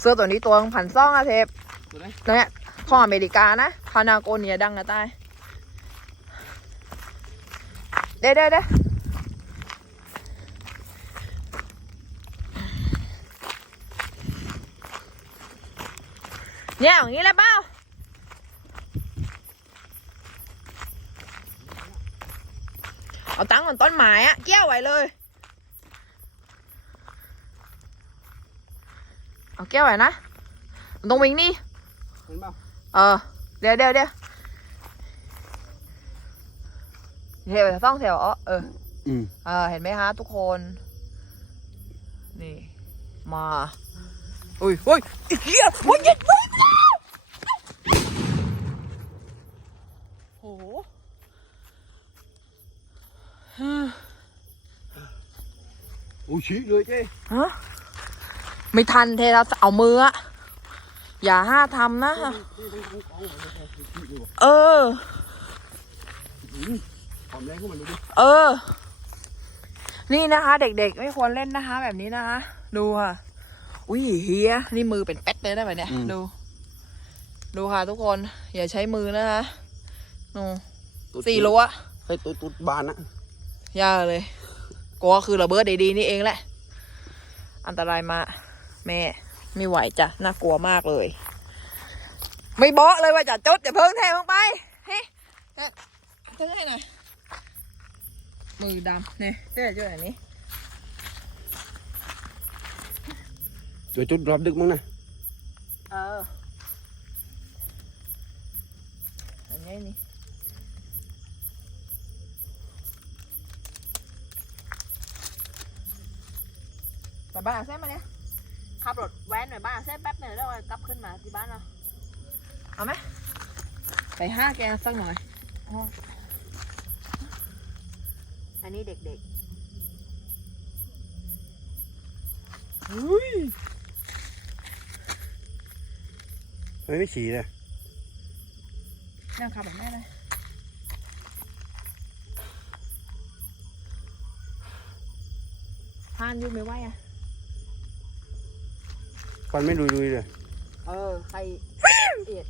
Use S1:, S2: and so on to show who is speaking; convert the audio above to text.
S1: เสื้อตัวนี้ตัวพันซ่องอะเทป
S2: ตัวไหน
S1: เนี่ยของอเมริกานะพานาโกเนียดังอะตายเด้เด้เด้เนี่ยอย่างนี้เลยเปล่าเอาตังค์ก่อนต้นไม้อะเกี้ยวไว้เลย เอาเกี้ยวไว้นะมันต้องวิ่งนี่
S2: เห็นเปล่า
S1: เออเดี๋ยวเดี๋ยวเดี๋ยวเทไปต้องแถวอ๋อเออ
S2: อืม
S1: เออเห็นไหมฮะทุกคน นี่ มาอุ้ยอุ้ยอีกเหี้ยโอ้ยยิงไปแล้วโห
S2: โอ้ยชี้เลยเจ้
S1: ฮะ ไม่ทันเทเราเอามืออะอย่าห้าทำนะ เออ
S2: ความแรงของมันดูดิ
S1: เออ นี่นะคะ เด็กๆ ไม่ควรเล่นนะคะ แบบนี้นะคะ ดูค่ะ อุ้ยเฮียนี่มือเป็นแป๊ดเลยได้ไหมเนี่ย ดู ดูค่ะทุกคน อย่าใช้มือนะคะนูสี่รั้ว
S2: ไอ้ตัวตุ๊ดบานนะ
S1: ยากเลยกลัวคือระเบิดดีๆนี่เองแหละ อันตรายมาก แม่ ไม่ไหวจ้ะน่ากลัวมากเลย ไม่เบาะเลยว่าจะจดอย่าเพิ่งแทงลงไปเฮ้ยเธอให้หน่อยมือดำเนี่ยเจ๊ช่วยหน่อยนี้
S2: ตัวจุดรอบดึกมั้งนะ
S1: เอออันนี้นี่ไปบ้านอาเซ่มเนี่ย ขับรถแว้นหน่อยบ้านอาเซ่แป๊บหนึ่งแล้วกลับขึ้นมาที่บ้านเราเอาไหมไปห้าแกสักหน่อยอ๋ออันนี้เด็กๆอุ้ย
S2: เฮ้ยไม่ฉี่เลย
S1: นั่งขับแบบแม่เลยพานอยุ่ไม่ไหวอะ
S2: ควันไม่ลุยๆเลย
S1: เออ ใครเอียด